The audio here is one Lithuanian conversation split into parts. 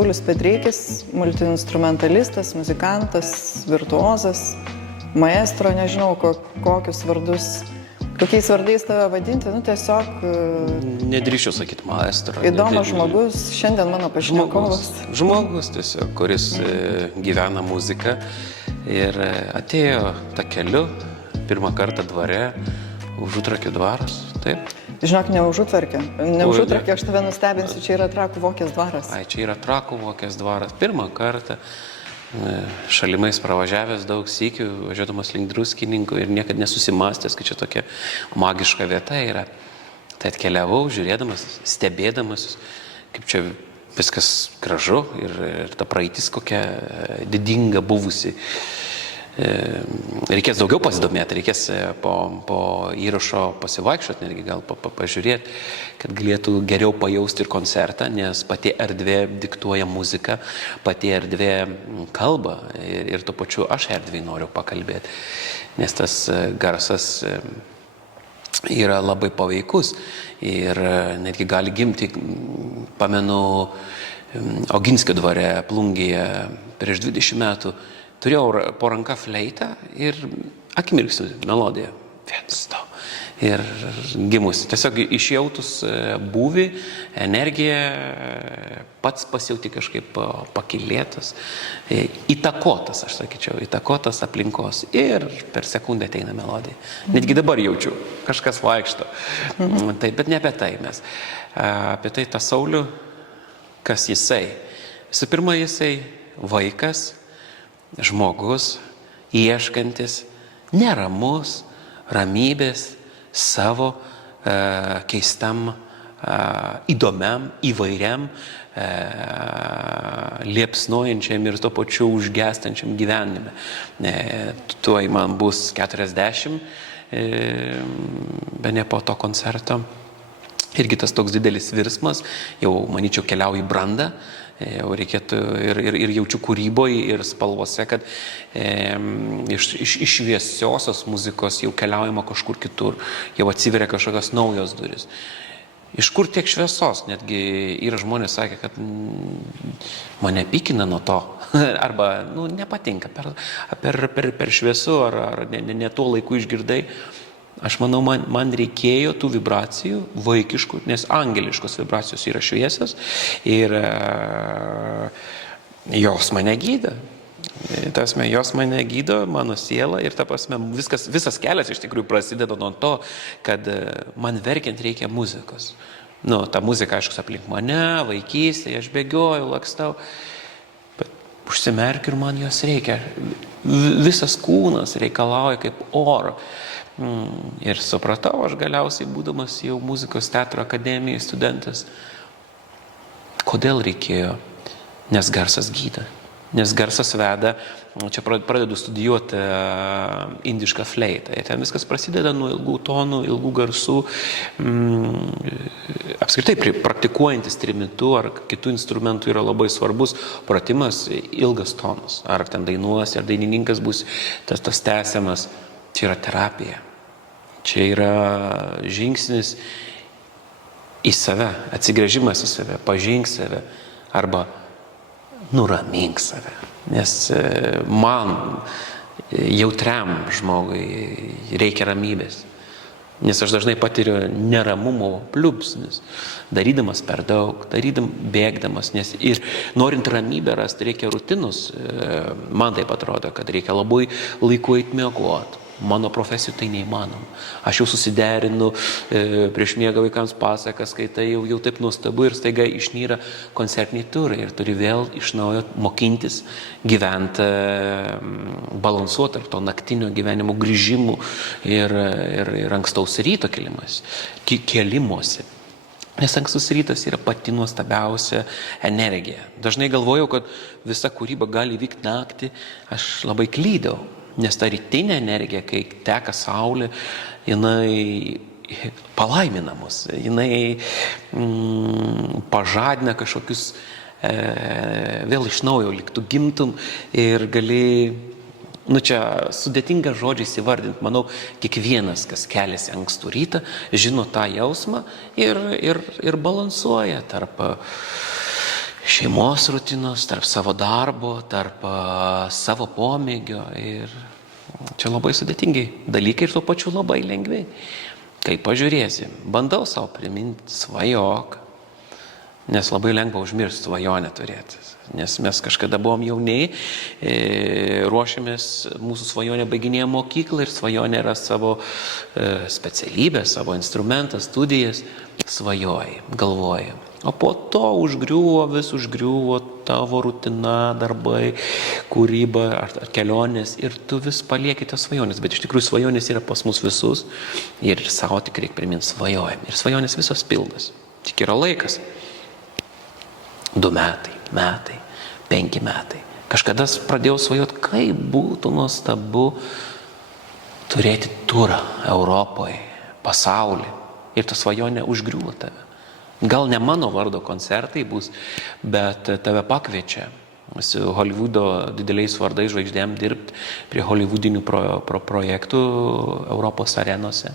Saulius Pedreikis, multiinstrumentalistas, muzikantas, virtuozas, maestro, nežinau, kokius vardus, kokiais vardais tave vadinti, tiesiog... Nedrįšiu sakyti maestro. Įdomus žmogus, šiandien mano pašnekovas. Žmogus tiesiog, kuris gyvena muziką ir atėjo tą keliu, pirmą kartą dvare, Užutrakių dvaras, taip? Žinok, ne Užutrakė, aš tave nustebinsiu, čia yra Trakų Vokės dvaras. Ai, čia yra Trakų Vokės dvaras. Pirmą kartą šalimais pravažiavęs daug sykių, važiuodamas link Druskininkų ir niekad nesusimastęs, kad čia tokia magiška vieta yra. Tai atkeliavau, žiūrėdamas, stebėdamas, kaip čia viskas gražu ir ta praeitis kokia didinga buvusi. Reikės daugiau pasidomėti, reikės po įrašo pasivaikščioti, netgi gal pažiūrėti, kad galėtų geriau pajausti ir koncertą, nes pati erdvė diktuoja muziką, pati erdvė kalba ir tuo pačiu aš erdvėj noriu pakalbėti, nes tas garsas yra labai paveikus ir netgi gali gimti, pamenu, Oginskio dvare Plungėje prieš 20 metų. Turėjau po ranką fleitą ir akimirksniu melodiją. Ir gimusi. Tiesiog išjautus būvį, energiją, pats pasijauti kažkaip pakilėtas, įtakotas, aš sakyčiau, įtakotas aplinkos. Ir per sekundę ateina melodija. Netgi dabar jaučiu, kažkas vaikšto. Taip, bet ne apie tai mes. Apie tai tą Saulių, kas jisai. Visų pirma, jisai vaikas, žmogus, ieškantis, neramus, ramybės, savo keistam, įdomiam, įvairiam, liepsnojančiam ir tuo pačiu užgestančiam gyvenime. Tuoj man bus 40, bene po to koncerto. Irgi tas toks didelis virsmas, jau, manyčiau, keliauju į brandą, jau reikėtų ir jaučiu kūryboje ir spalvose, kad iš šviesiosios muzikos jau keliaujama kažkur kitur, jau atsiveria kažkokios naujos duris. Iš kur tiek šviesos? Netgi yra žmonės sakė, kad mane pykina nuo to, arba nepatinka, per šviesu, ar ne tuo laiku išgirdai. Aš manau, man reikėjo tų vibracijų, vaikiškų, nes angeliškos vibracijos yra šviesios ir jos mane gydo. Jos mane gydo, mano siela ir visas kelias iš tikrųjų prasideda nuo to, kad man verkiant reikia muzikos. Ta muzika, aišku, aplink mane, vaikystėje, aš bėgioju, lakstau, bet užsimerkiu ir man jos reikia. Visas kūnas reikalauja kaip oro. Ir supratau, aš galiausiai, būdamas jau muzikos teatro akademijos studentas, kodėl reikėjo, nes garsas gydo, nes garsas veda, čia pradedu studijuoti indišką fleitą, ir ten viskas prasideda nuo ilgų tonų, ilgų garsų, apskritai praktikuojantis trimitu ar kitų instrumentų yra labai svarbus pratimas, ilgas tonas, ar ten dainuosi, ar dainininkas bus tas tęsiamas. Čia yra terapija, čia yra žingsnis į save, atsigręžimas į save, pažink save arba nuramink save. Nes man, jautriam žmogui, reikia ramybės. Nes aš dažnai patiriu neramumo pliūpsnius, darydamas per daug, bėgdamas, nes ir norint ramybę rasti, reikia rutinus. Man taip atrodo, kad reikia labai laiku eiti miegoti. Mano profesijų tai neįmanoma. Aš jau susiderinu, prieš miegą vaikams pasakas, skaitai jau taip nuostabu ir staiga išnyra koncertiniai turai ir turi vėl iš naujo mokintis, gyventi, balansuoti tarp to naktinio gyvenimo grįžimų ir ankstaus ryto kėlimosi. Nes ankstus rytas yra pati nuostabiausia energija. Dažnai galvojau, kad visa kūryba gali vykti naktį, aš labai klydau. Nes ta rytinė energija, kai teka saulė, jinai palaimina mus, jinai pažadina kažkokius, vėl iš naujo lyg tu gimtum ir gali čia sudėtinga žodžiais įvardinti. Manau, kiekvienas, kas keliasi ankstų rytą, žino tą jausmą ir balansuoja tarp šeimos rutinos, tarp savo darbo, tarp savo pomėgio. Ir čia labai sudėtingi dalykai ir tuo pačiu labai lengvi. Kai pažiūrėsi, bandau savo priminti, svajok, nes labai lengva užmiršti svajonę turėti. Nes mes kažkada buvom jauniai, ruošiamės, mūsų svajonė baiginėja mokyklą ir svajonė yra savo specialybė, savo instrumentas, studijas, svajoji, galvoji. O po to užgriuvo tavo rutina, darbai, kūryba ar kelionės ir tu vis palieki tas svajonės. Bet iš tikrųjų svajonės yra pas mus visus ir savo tik reikia priminti svajojam. Ir svajonės visos pildas. Tik yra laikas. 2 metai, 5 metai. Kažkada pradėjau svajoti, kaip būtų nuostabu turėti turą Europoje, pasaulyje. Ir ta svajonė užgriuvo tave. Gal ne mano vardo koncertai bus, bet tave pakviečia su Hollywoodo dideliais vardais žvaigždėm dirbti prie hollywoodinių projektų Europos arenose.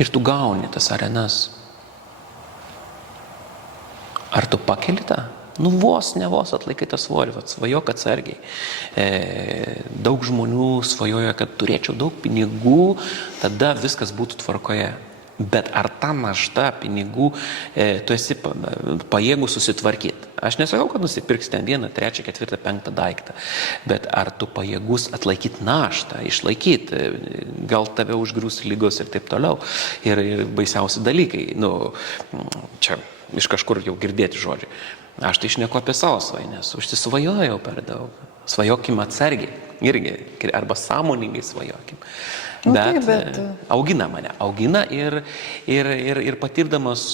Ir tu gauni tas arenas. Ar tu pakeli tą? Nu vos atlaikai tą svorį, svajok atsargiai. Daug žmonių svajoja, kad turėčiau daug pinigų, tada viskas būtų tvarkoje. Bet ar ta našta pinigų tu esi pajėgus susitvarkyti? Aš nesakau, kad nusipirksi ten 1, 3, 4, 5 daiktą, bet ar tu pajėgus atlaikyti naštą, išlaikyti, gal tave užgrius lygos ir taip toliau. Ir baisiausi dalykai, čia iš kažkur jau girdėti žodžiai. Aš tai išneku apie savo svajonės, užsisvajojau per daug. Svajokim atsargiai, irgi, arba sąmoningai svajokim. Bet augina mane, ir patirdamas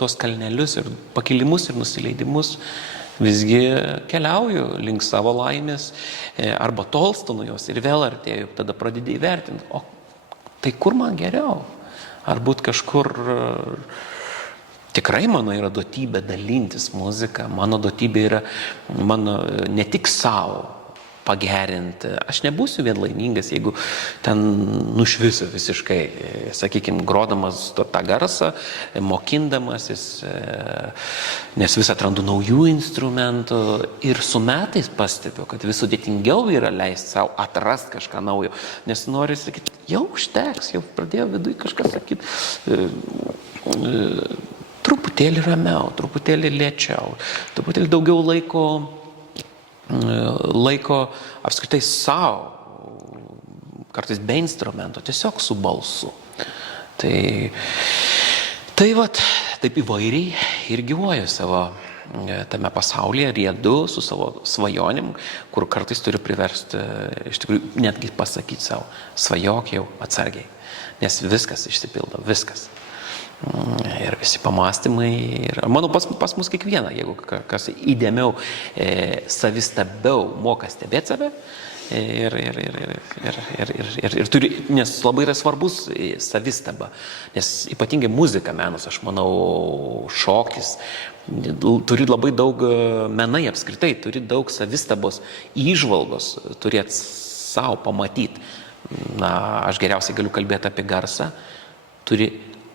tuos kalnelius ir pakilimus ir nusileidimus, visgi keliauju link savo laimės, arba tolstu nuo jos ir vėl artėju, tada pradedi įvertinti, o tai kur man geriau? Ar būt kažkur... Tikrai mano yra duotybė dalintis muziką, mano duotybė yra ne tik savo pagerinti. Aš nebūsiu vien laimingas, jeigu ten nušvisiu visiškai, sakykime, grodamas tą garsą, mokindamasis, nes vis atrandu naujų instrumentų ir su metais pastebiu, kad vis sudėtingiau yra leisti savo atrast kažką naujo, nes nori sakyti, jau užteks, jau pradėjau viduj kažką sakyti, truputėlį ramiau, truputėlį lėčiau, truputėlį daugiau laiko apskritai savo, kartais be instrumento, tiesiog su balsu. Tai vat, taip įvairiai ir gyvuoju savo tame pasaulyje, riedu su savo svajonim, kur kartais turiu priversti, iš tikrųjų, netgi pasakyti savo, svajok jau atsargiai, nes viskas išsipildo, viskas. Ir visi pamastymai. Ir manau, pas mus kiekvieną, jeigu kas įdėmiau, savistabiau moka stebėti save ir turi, nes labai yra svarbus savistaba, nes ypatingai muzika, menas, aš manau, šokis, turi labai daug, menai apskritai, turi daug savistabos, įžvalgos, turėti savo pamatyti. Aš geriausiai galiu kalbėti apie garsą, turi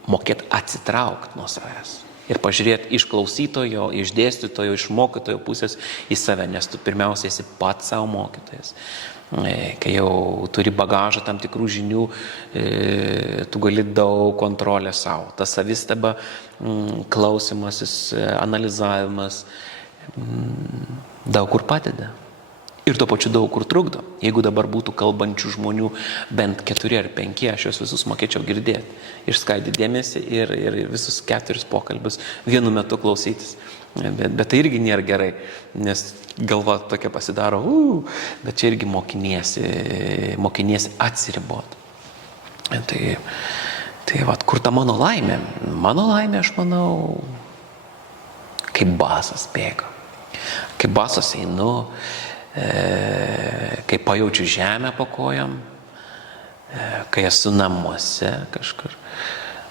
mokėti atsitraukti nuo savęs ir pažiūrėti iš klausytojo, iš dėstytojo, iš mokytojo pusės į save, nes tu pirmiausiai esi pats savo mokytojas. Kai jau turi bagažą tam tikrų žinių, tu gali daug kontrolės savo. Ta savistaba, klausimasis, analizavimas daug kur padeda. Ir tuo pačiu daug kur trukdo. Jeigu dabar būtų kalbančių žmonių bent 4 ar 5, aš juos visus mokėčiau girdėti. Išskaidyti dėmesį ir visus 4 pokalbius vienu metu klausytis. Bet tai irgi nėra gerai, nes galva tokia pasidaro, bet čia irgi mokiniesi atsiriboti. Tai vat, kur ta mano laimė? Mano laimė, aš manau, kaip basas bėga. Kaip basas einu, kai pajaučiu žemę po kojam, kai esu namuose kažkur,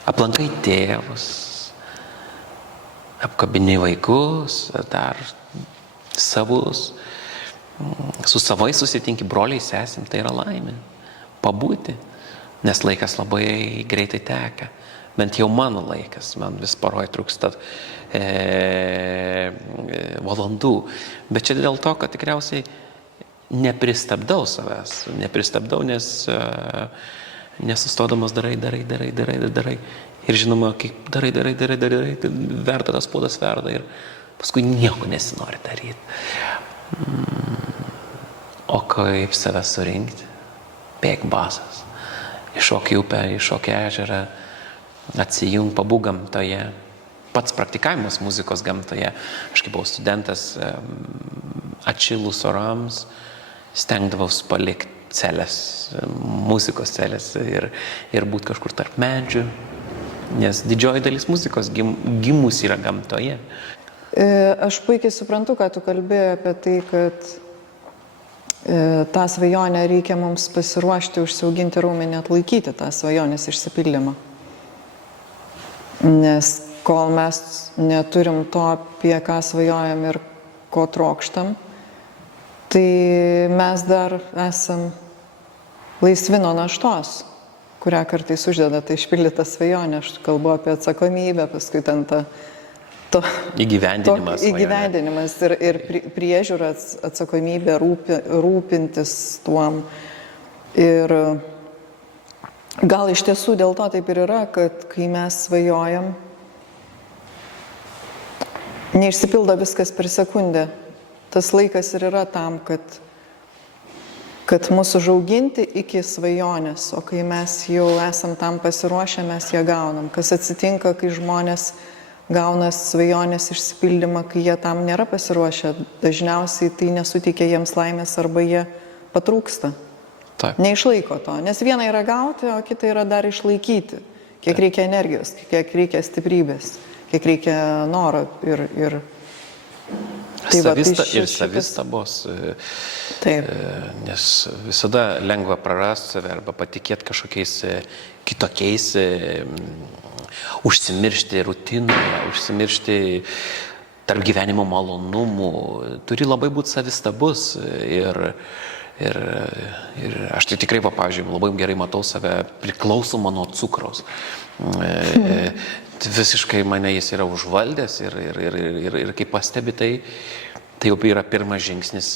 aplankai tėvus, apkabini vaikus, dar savus, su savais susitinki, broliai, sesim, tai yra laimė, pabūti, nes laikas labai greitai teka, bent jau mano laikas, man vis paroj trūksta valandų. Bet čia dėl to, kad tikriausiai nepristabdau savęs, nes sustodamas darai. Ir žinoma, kaip darai, verda tas puodas verda ir paskui nieko nesinori daryti. O kaip save surinkti? Bėk basas. Iššok į upę, iššok į ežerą, atsijung, pabūk gamtoje. Pats praktikavimas muzikos gamtoje. Aš kaip buvau studentas, atšilus orams, stengdavaus palikti celės, muzikos celės ir būti kažkur tarp medžių, nes didžioji dalis muzikos gimus yra gamtoje. Aš puikiai suprantu, ką tu kalbėjai apie tai, kad tą svajonę reikia mums pasiruošti, užsiauginti raumenį, atlaikyti tą svajonės išsipildymą. Nes kol mes neturim to, apie ką svajojam ir ko trokštam, tai mes dar esam laisvi nuo naštos, kurią kartais uždeda tai išpildyta svajonė. Aš kalbu apie atsakomybę, paskui ten įgyvendinimas ir priežiūra, atsakomybė, rūpintis tuom. Ir gal iš tiesų dėl to taip ir yra, kad kai mes svajojam, neišsipildo viskas per sekundę. Tas laikas ir yra tam, kad mūsų užauginti iki svajonės, o kai mes jau esam tam pasiruošę, mes ją gaunam. Kas atsitinka, kai žmonės gauna svajonės išsipildymą, kai jie tam nėra pasiruošę, dažniausiai tai nesuteikia jiems laimės arba jie patrūksta. Taip. Neišlaiko to, nes viena yra gauti, o kita yra dar išlaikyti. Kiek reikia energijos, kiek reikia stiprybės, kiek reikia noro ir savistabos. Taip. Nes visada lengva prarasti save arba patikėti kažkokiais kitokiais, užsimiršti rutinoje, užsimiršti tarp gyvenimo malonumų. Turi labai būti savistabus ir aš tai tikrai, pavyzdžiui, labai gerai matau save priklausomą nuo cukraus. Visiškai mane jis yra užvaldęs ir kaip pastebi, tai jau yra pirmas žingsnis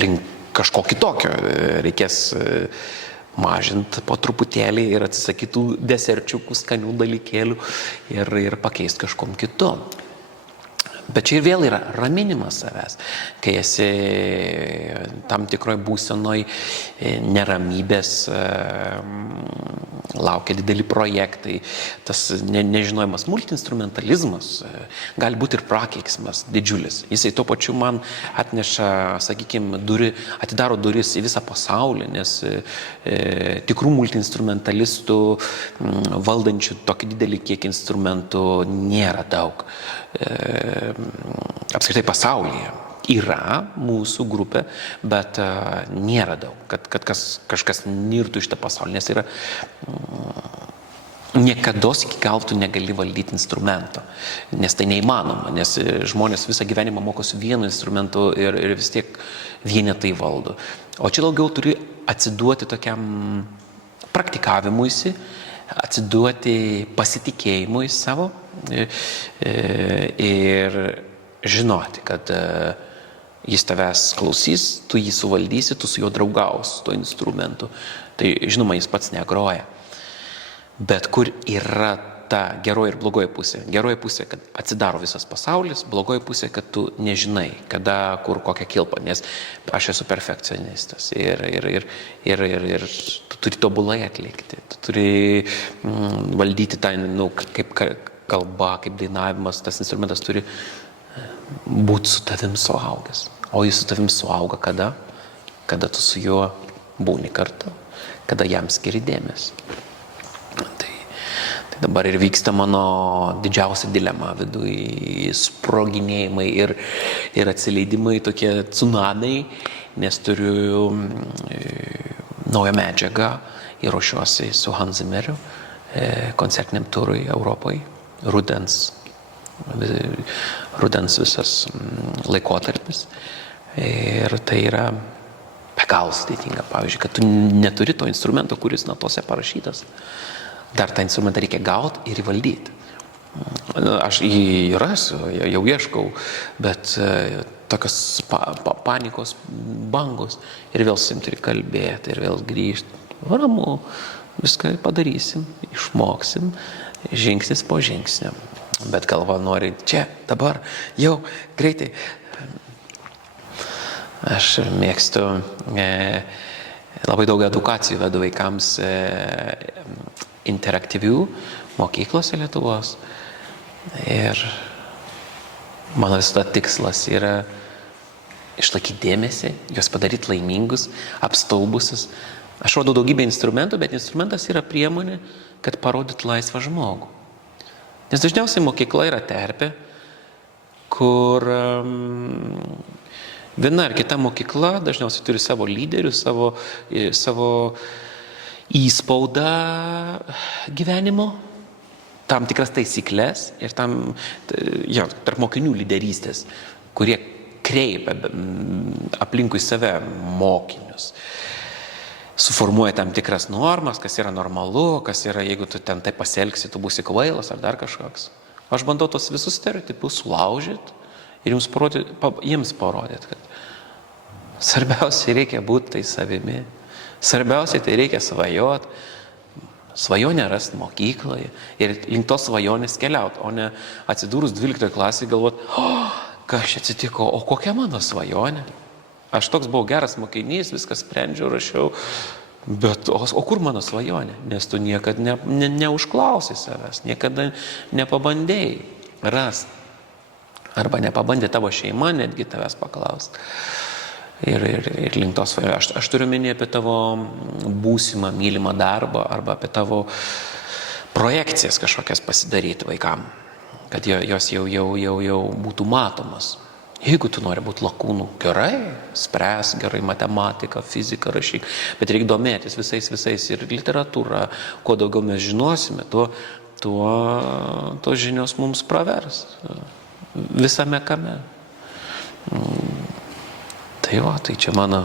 link kažko kitokio. Reikės mažinti po truputėlį ir atsisakyti tų deserčiukų, skanių dalykėlių ir pakeisti kažkom kitu. Bet čia ir vėl yra raminimas savęs, kai esi tam tikroj būsenoj neramybės, laukia dideli projektai, tas nežinojimas, multiinstrumentalizmas gali būti ir prakeiksmas didžiulis. Jisai tuo pačiu man atneša, sakykime, atidaro duris į visą pasaulį, nes tikrų multiinstrumentalistų valdančių tokį didelį kiekį instrumentų nėra daug. Apskritai pasaulyje yra mūsų grupė, bet nėra daug, kad kažkas nirtų iš tą pasaulį, nes yra niekados iki gal tu negali valdyti instrumento, nes tai neįmanoma, nes žmonės visą gyvenimą mokosi vienu instrumentu ir vis tiek vienetai valdo. O čia daugiau turi atsiduoti tokiam praktikavimuisi, atsiduoti pasitikėjimui savo ir žinoti, kad jis tavęs klausys, tu jį suvaldysi, tu su juo draugaus, su tuo instrumentu. Tai žinoma, jis pats negroja. Bet kur yra ta geroji ir blogoji pusė? Geroji pusė, kad atsidaro visas pasaulis, blogoji pusė, kad tu nežinai, kada, kur, kokią kilpą, nes aš esu perfekcionistas ir tu turi tobulai atlikti, tu turi valdyti tą, kaip kalba, kaip dainavimas, tas instrumentas turi būti su tavim suaugęs. O jis su tavim suauga kada? Kada tu su juo būni kartu, kada jam skiri dėmesį. Tai dabar ir vyksta mano didžiausia dilema viduj, sproginėjimai ir atsileidimai, tokie tsunamiai, nes turiu naują medžiagą ir ruošiuosi su Hans Zimmeriu koncertiniam turui Europoje, rudens visas laikotarpis. Ir tai yra be gal sudėtinga, pavyzdžiui, kad tu neturi to instrumento, kuris natose parašytas. Dar tą instrumentą reikia gauti ir įvaldyti. Aš jį rasiu, jau ieškau, bet tokios panikos bangos ir vėl su jums turi kalbėti ir vėl grįžti. Ramu, viską padarysim, išmoksim, žingsnis po žingsnio. Bet galva nori čia, dabar, jau, greitai. Aš mėgstu, labai daug edukacijų vedu vaikams interaktyvių mokyklose Lietuvos. Ir mano visada tikslas yra išlaikyti dėmesį, juos padaryti laimingus, apstaubusius. Aš rodau daugybę instrumentų, bet instrumentas yra priemonė, kad parodyt laisvą žmogų. Nes dažniausiai mokykla yra terpė, kur viena ar kita mokykla dažniausiai turi savo lyderių, savo įspaudą gyvenimo, tam tikras taisyklės ir tarp mokinių lyderystės, kurie kreipia aplinkui save mokinius. Suformuoja tam tikras normas, kas yra normalu, kas yra, jeigu tu ten taip pasielgsi, tu būsi kvailas ar dar kažkoks. Aš bandau tos visus stereotipus sulaužyti ir jiems parodyti, kad svarbiausia reikia būti tai savimi. Svarbiausiai tai reikia svajoti. Svajonę rasti mokykloje ir link tos svajonės keliauti, o ne atsidūrus 12 klasėje galvoti, kas čia atsitiko, o kokia mano svajonė. Aš toks buvau geras mokinys, viskas sprendžiau, rašiau, bet o kur mano svajonė? Nes tu niekada neužklausai savęs, niekada nepabandėjai rasti. Arba nepabandė tavo šeima netgi tavęs paklausti. Ir link tos svajonės. Aš turiu minėti apie tavo būsimą mylimą darbą arba apie tavo projekcijas kažkokias pasidaryti vaikam, kad jos jau būtų matomas. Jeigu tu nori būti lakūnu, gerai, spręs, gerai matematiką, fiziką rašyk, bet reikia domėtis visais ir literatūra. Kuo daugiau mes žinosime, tuo žinios mums pravers visame kame. Tai čia mano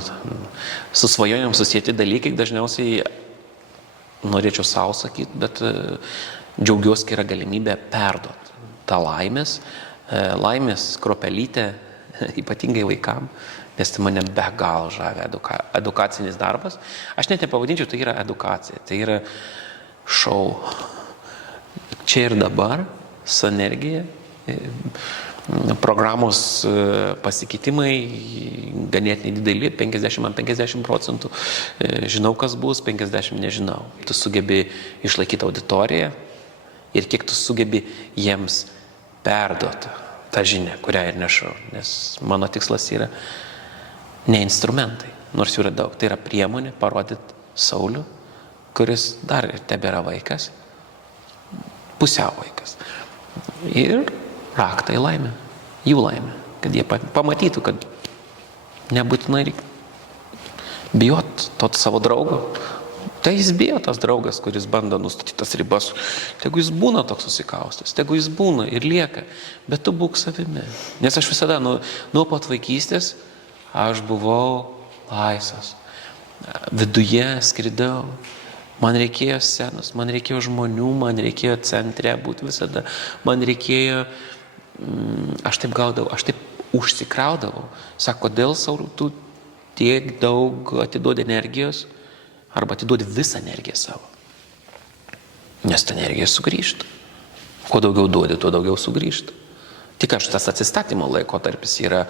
su svajonėm susijęti dalykai, dažniausiai norėčiau savo sakyti, bet džiaugiuosi, kai yra galimybė perduoti tą laimės kropelytę, ypatingai vaikam, nes tai mane be galo žavi edukacinis darbas. Aš net nepavadinčiau, tai yra edukacija, tai yra šou. Čia ir dabar, su energija. Programos pasikeitimai ganėtinai dideli, 50% žinau, kas bus, 50% nežinau. Tu sugebi išlaikyti auditoriją ir kiek tu sugebi jiems perduoti tą žinią, kurią ir nešau. Nes mano tikslas yra ne instrumentai, nors jų yra daug. Tai yra priemonė parodyti Saulių, kuris dar ir tebėra vaikas, pusiau vaikas. Ir raktą į laimę, jų laimę, kad jie pamatytų, kad nebūtinai reikia bijot to savo draugo. Tai jis bijo tas draugas, kuris bando nustatyti tas ribas. Tegu jis būna toks susikaustas, tegu jis būna ir lieka, bet tu būk savimi. Nes aš visada nuo pat vaikystės aš buvau laisvas. Viduje skridau. Man reikėjo scenos, man reikėjo žmonių, man reikėjo centre būti visada. Man reikėjo, aš taip gaudavau, aš taip užsikraudavau. Sako, kodėl, Sauliau, tu tiek daug atiduodi energijos arba atiduodi visą energiją savo. Nes ta energija sugrįžta. Kuo daugiau duodi, tuo daugiau sugrįžta. Tik aš tas atsistatymo laikotarpis yra,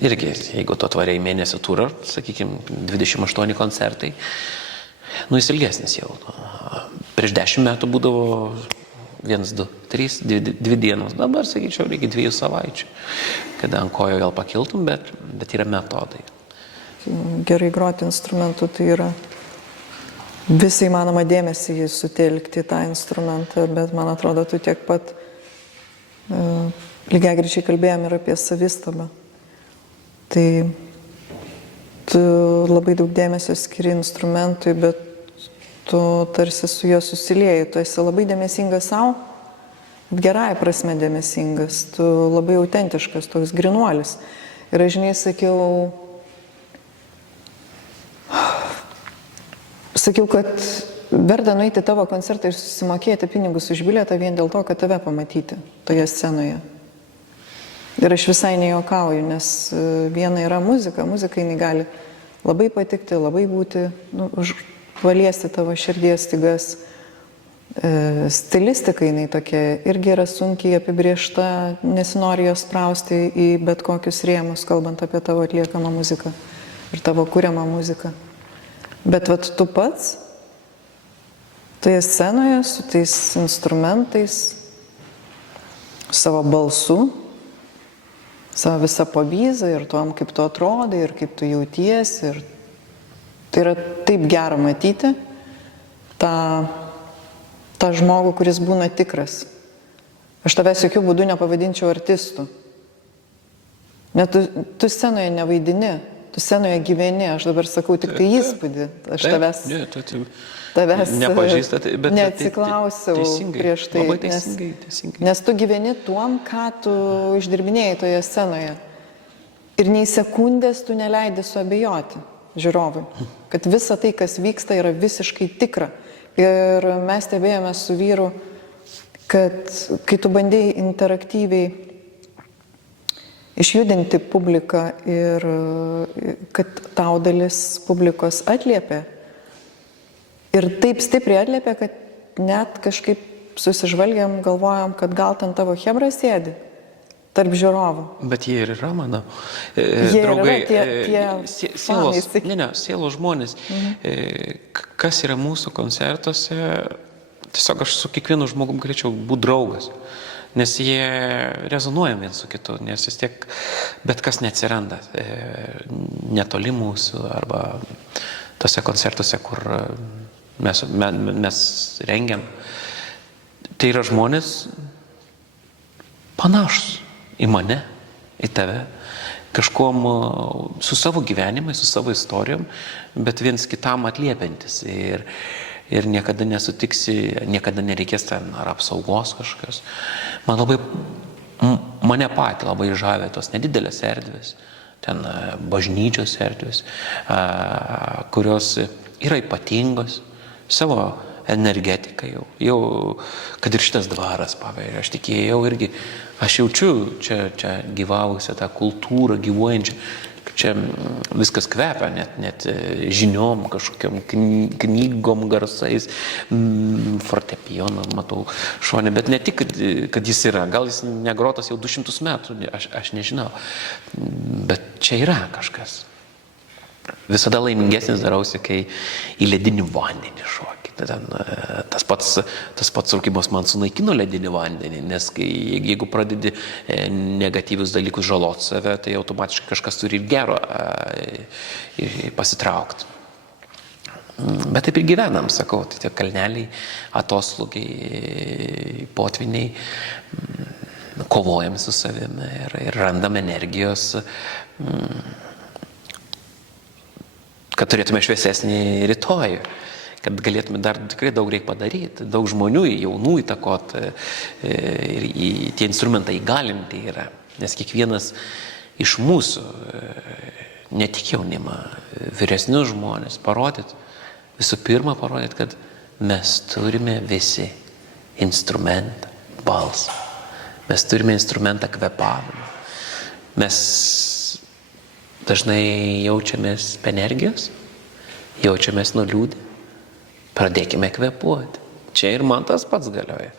irgi, jeigu tu atvariai mėnesio turą, sakykime, 28 koncertai, jis ilgesnis jau. Prieš 10 metų būdavo 1, 2, 3, 2 dienos. Dabar, sakyčiau, reikia 2 savaičių, kada ant kojo vėl pakiltum, bet yra metodai. Gerai groti instrumentų, tai yra visą įmanomą dėmesį sutelkti tą instrumentą, bet man atrodo, tu tiek pat lygiagrečiai kalbėjom ir apie savistabą. Tai tu labai daug dėmesio skiri instrumentui, bet tu tarsi su juo susilieji. Tu esi labai dėmesingas savo, gerąja prasme dėmesingas. Tu labai autentiškas, toks grinuolis. Ir aš, žinai, sakiau, kad verta nueiti tavo koncertą ir susimokėti pinigus už bilietą vien dėl to, kad tave pamatyti toje scenoje. Ir aš visai nejuokauju, nes viena yra muzika jinai gali labai patikti, labai būti, paliesti tavo širdies stygas. Stilistika jinai tokia irgi yra sunkiai apibriešta, nesinori jos sprausti į bet kokius rėmus, kalbant apie tavo atliekamą muziką ir tavo kuriamą muziką. Bet vat tu pats toje scenoje su tais instrumentais, savo balsu, savo visą povyzą ir tom, kaip tu atrodai ir kaip tu jautiesi. Ir tai yra taip gera matyti tą žmogų, kuris būna tikras. Aš tavęs jokių būdų nepavadinčiau artistu. Net tu scenoje nevaidini, tu scenoje gyveni, aš dabar sakau tik tai įspūdį. Aš tavęs neatsiklausiau prieš tai, nes tu gyveni tuom, ką tu išdirbinėjai toje scenoje. Ir nei sekundės tu neleidi suabejoti žiūrovui, kad visa tai, kas vyksta, yra visiškai tikra. Ir mes stebėjome su vyru, kad kai tu bandėjai interaktyviai išjudinti publiką ir kad tau dalis publikos atliepė, ir taip stipriai atliepė, kad net kažkaip susižvalgėm, galvojom, kad gal ten tavo chebra sėdi tarp žiūrovų. Bet jie ir yra mano jie draugai, yra tie sielos žmonės. Kas yra mūsų koncertuose, tiesiog aš su kiekvienu žmogum galėčiau būti draugas, nes jie rezonuoja vien su kitu, nes vis tiek bet kas neatsiranda netoli mūsų arba tose koncertuose, kur mes rengiam. Tai yra žmonės panašus į mane, į tave, kažkuom su savo gyvenimais, su savo istorijom, bet viens kitam atliepiantis. Ir niekada nesutiksi, niekada nereikės ten ar apsaugos kažkas. Mane patį labai žavė tos nedidelės erdvės, ten bažnyčios erdvės, kurios yra ypatingos savo energetiką jau, kad ir šitas dvaras, pavyzdžiui, aš tikėjau irgi, aš jaučiu čia gyvavusią tą kultūrą, gyvuojančią, čia viskas kvepia, net žiniom, kažkokiam knygom, garsais, fortepijoną matau šone, bet ne tik, kad jis yra, gal jis negrotas jau 200 metų, aš nežinau, bet čia yra kažkas. Visada laimingesnis darausi, kai į ledinį vandenį šoki. Tas pats rūkymas man sunaikino ledinį vandenį, nes jeigu pradedi negatyvius dalykus žalot save, tai automatiškai kažkas turi ir gero pasitraukti. Bet taip ir gyvenam, sakau, tai tie kalneliai, atoslūgiai, potviniai, kovojam su savimi ir randam energijos, kad turėtume šviesesnį rytojų, kad galėtume dar tikrai daug reikia padaryti, daug žmonių, jaunų įtakot ir tie instrumentai įgalinti yra, nes kiekvienas iš mūsų, ne tik jaunimą, vyresnius žmonės parodyti, visų pirma parodyti, kad mes turime visi instrumentą, balsą, mes turime instrumentą kvėpavimą, mes dažnai jaučiamės be energijos, jaučiamės nuliūdę, pradėkime kvėpuoti. Čia ir man tas pats galioja.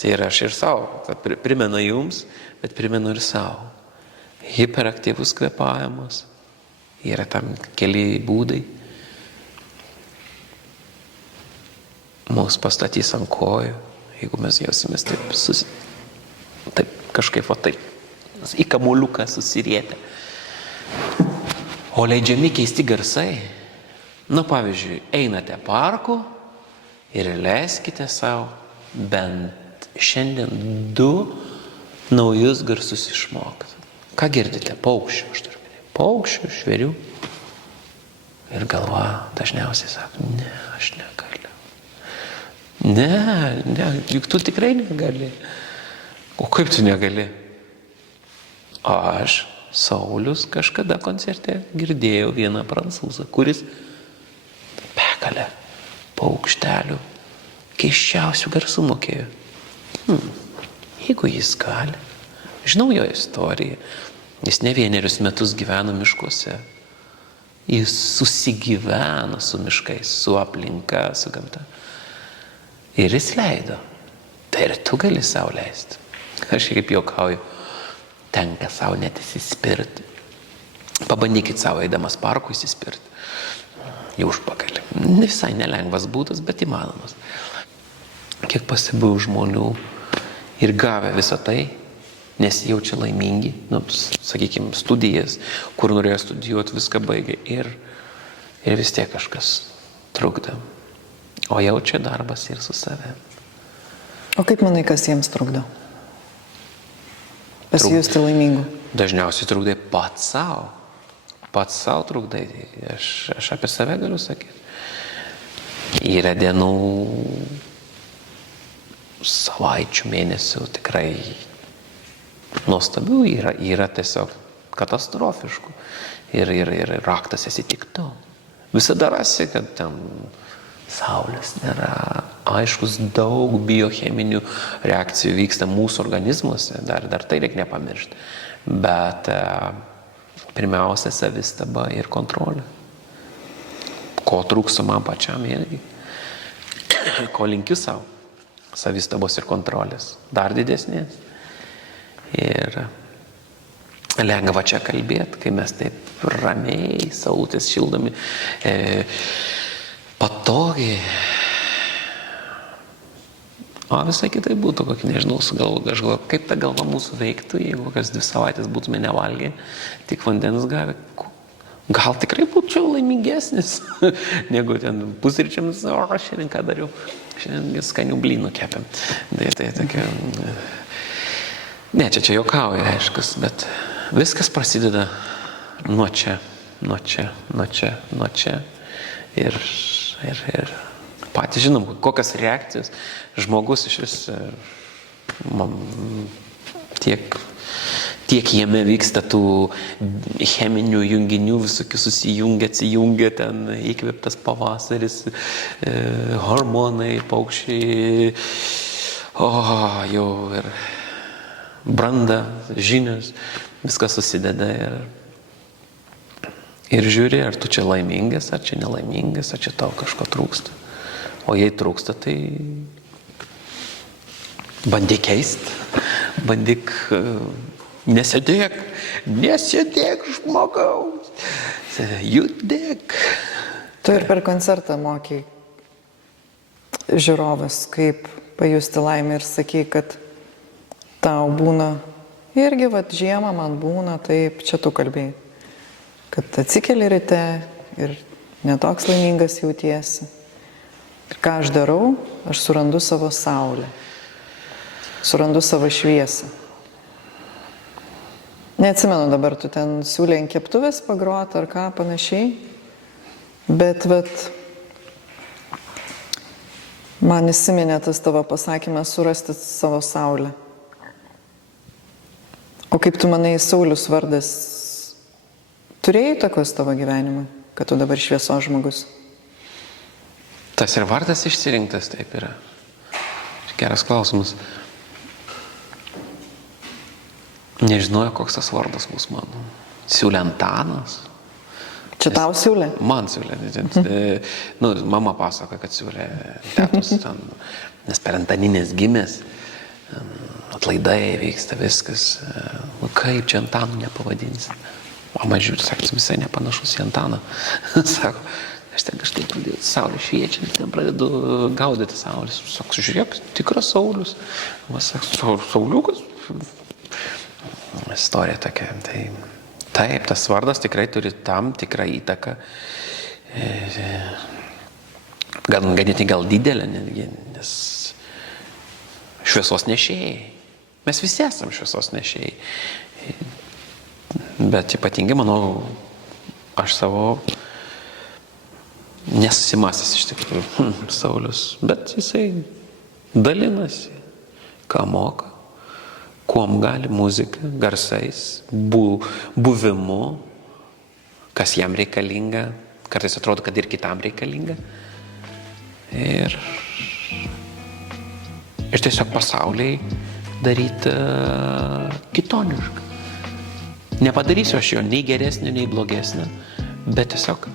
Tai ir aš ir savo, kad primenu jums, bet primenu ir savo. Hiperaktyvus kvėpavimas, yra tam keli būdai. Mūsų pastatys ant kojų, jeigu mes jausimės taip kažkaip į kamuoliuką susirietę. O leidžiami keisti garsai. Pavyzdžiui, einate parku ir leiskite savo bent šiandien 2 naujus garsus išmokti. Ką girdite? Paukščių, aš turiu minėti. Paukščių, žvėrių. Ir galva dažniausiai sako, ne, aš negaliu. Ne, juk tu tikrai negali. O kaip tu negali? O aš Saulius kažkada koncerte girdėjau vieną prancūzą, kuris begalę paukštelių keiščiausių garsų mokėjo. Jeigu jis gali, žinau jo istoriją, jis ne vienerius metus gyveno miškuose, jis susigyveno su miškais, su aplinka, su gamta. Ir jis leido. Tai ir tu gali savo leisti. Aš kaip juokauju, tenka savo net įsispirti. Pabandykit savo eidamas parku įsispirti. Į užpakalį. Visai nelengvas būdas, bet įmanomas. Kiek pastebėjau žmonių ir gavę visą tai, nesijaučia laimingi, sakykime, studijas, kur norėjo studijuoti, viską baigė ir vis tiek kažkas trukdo. O jaučia darbas ir su savimi. O kaip manai, kas jiems trukdo? Pasijusti laimingu. Dažniausiai trukdai pats savo. Pats savo trukdai. Aš apie save galiu sakyti. Yra dienų, savaičių, mėnesių tikrai nuostabių, yra tiesiog katastrofiškų. Ir raktas esi tik tu. Visada rasi, kad ten saulės nėra. Aiškus, daug biocheminių reakcijų vyksta mūsų organizmuose, dar tai reikia nepamiršti. Bet pirmiausia, savistaba ir kontrolė. Ko trūksta man pačiam irgi. Ko linkiu savo? Savistabos ir kontrolės. Dar didesnės. Ir lengva čia kalbėti, kai mes taip ramiai, saulutės šildomi, patogiai. O visai kitai būtų, kokį, nežinau, aš galvoju, kaip ta galva mūsų veiktų, jeigu kokias 2 savaitės būtume nevalgę, tik vandens gavę. Gal tikrai būčiau laimingesnis, negu ten pusryčiams, o šiandien ką dariau, šiandien skanių blynų kepėm. Tai tokia... Ne, čia juokauju, aiškus, bet viskas prasideda nuo čia. Ir patys žinom, kokias reakcijas žmogus iš vis tiek jame vyksta tų cheminių junginių, visokių susijungia, atsijungia, ten įkvėptas pavasaris, hormonai, paukščiai, jau ir branda, žinios, viskas susideda ir žiūri, ar tu čia laimingas, ar čia nelaimingas, ar čia tau kažko trūksta. O jei trūksta, tai bandyk keisti, bandyk nesėdėk žmogaus, judėk. Tu ir per koncertą mokai žiūrovas, kaip pajusti laimę ir sakai, kad tau būna, irgi žiemą man būna, taip, čia tu kalbėjai, kad atsikeli ryte ir netoks laimingas jautiesi. Ir ką aš darau, aš surandu savo saulę, surandu savo šviesą. Neatsimenu dabar, tu ten siūlė ant keptuvės pagroti ar ką panašiai, bet man įsiminė tas tavo pasakymas surasti savo saulę. O kaip tu manai, Saulius vardas turėjo įtakos tavo gyvenimui, kad tu dabar šviesos žmogus? Tas ir vardas išsirinktas, taip yra. Geras klausimas. Nežinojo, koks tas vardas bus mano. Siūlė Antanas. Čia tau siūlė? Man siūlė. Mama pasakoja, kad siūlė tetos ten, nes per Antaninės gimės, atlaidai vyksta viskas. Kaip čia Antanų nepavadinsi? Mama žiūri, sako, visai nepanašus į Antaną. Sako, aš ten kažkaip pradėjau, saulė šviečia, ten pradedu gaudyti saulės. Sako, žiūrėk, tikras Saulius. Sako, Sauliukas. Istorija tokia. Taip, tas vardas tikrai turi tam tikrą įtaką. Gal didelę netgi, nes šviesos nešėjai. Mes visi esam šviesos nešėjai. Bet ypatingai, manau, aš savo nesusimąstęs iš tikrųjų Saulius, bet jisai dalinasi, ką moka, kuom gali muzika, garsais, buvimu, kas jam reikalinga, kartais atrodo, kad ir kitam reikalinga. Ir tiesiog pasauliai daryti kitonišką. Nepadarysiu aš jo nei geresnio, nei blogesnio, bet tiesiog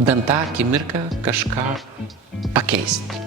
bent tą akimirką kažką pakeisti.